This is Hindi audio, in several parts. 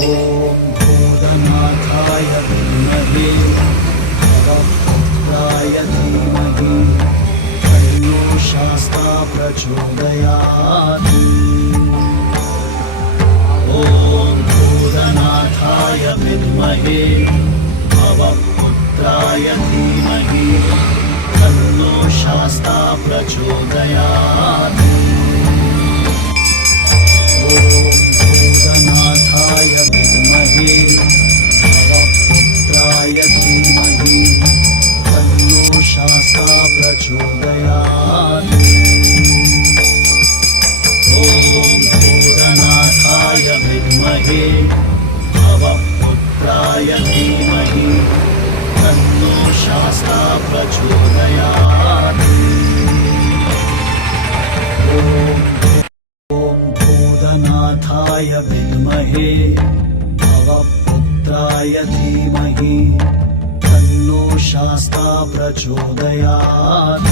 ॐ भूतनाथाय विद्महे भवपुत्राय धीमहि तन्नो शास्ता प्रचोदयात्। ॐ भूतनाथाय विद्महे भवपुत्राय धीमहि तन्नो शास्ता प्रचोदयात्। भूतनाथाय विद्महे भवपुत्राय धीमहि तन्नो शास्ता प्रचोदयात्। ॐ भूतनाथाय विद्महे भवपुत्राय धीमहि तन्नो शास्ता प्रचोदयात्। भूतनाथाय विद्महे भवपुत्राय धीमहि तन्नो शास्ता प्रचोदयात्।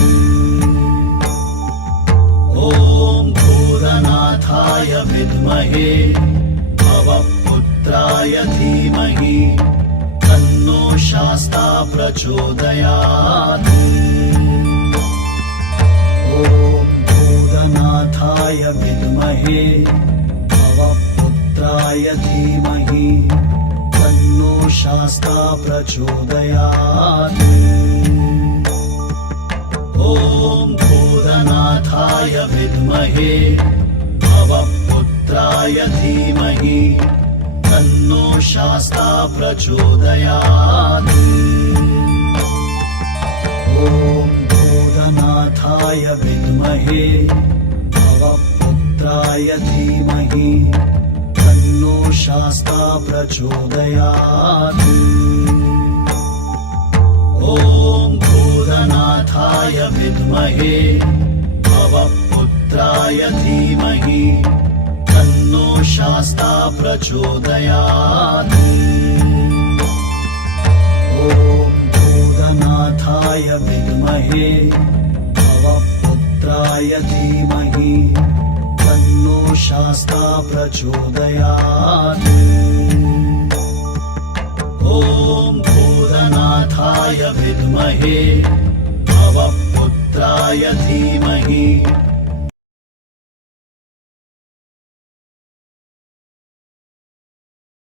ॐ भूतनाथाय विद्महे भवपुत्राय धीमहि तन्नो शास्ता प्रचोदयात्। ॐ भूतनाथाय विद्महे भवपुत्राय धीमहि तन्नो शास्ता प्रचोदयात्। ॐ भूतनाथाय विद्महे भवपुत्राय धीमहि तन्नो शास्ता प्रचोदयात्। ॐ भूतनाथाय विद्महे भवपुत्राय धीमहि तन्नो शास्ता प्रचोदयात्। ॐ भूतनाथाय विद्महे भवपुत्राय धीमहि तन्नो शास्ता प्रचोदयात्। ॐ भूतनाथाय विद्महे भवपुत्राय धीमहि तन्नो शास्ता प्रचोदयात्। ॐ भूतनाथाय विद्महे भवपुत्राय धीमहि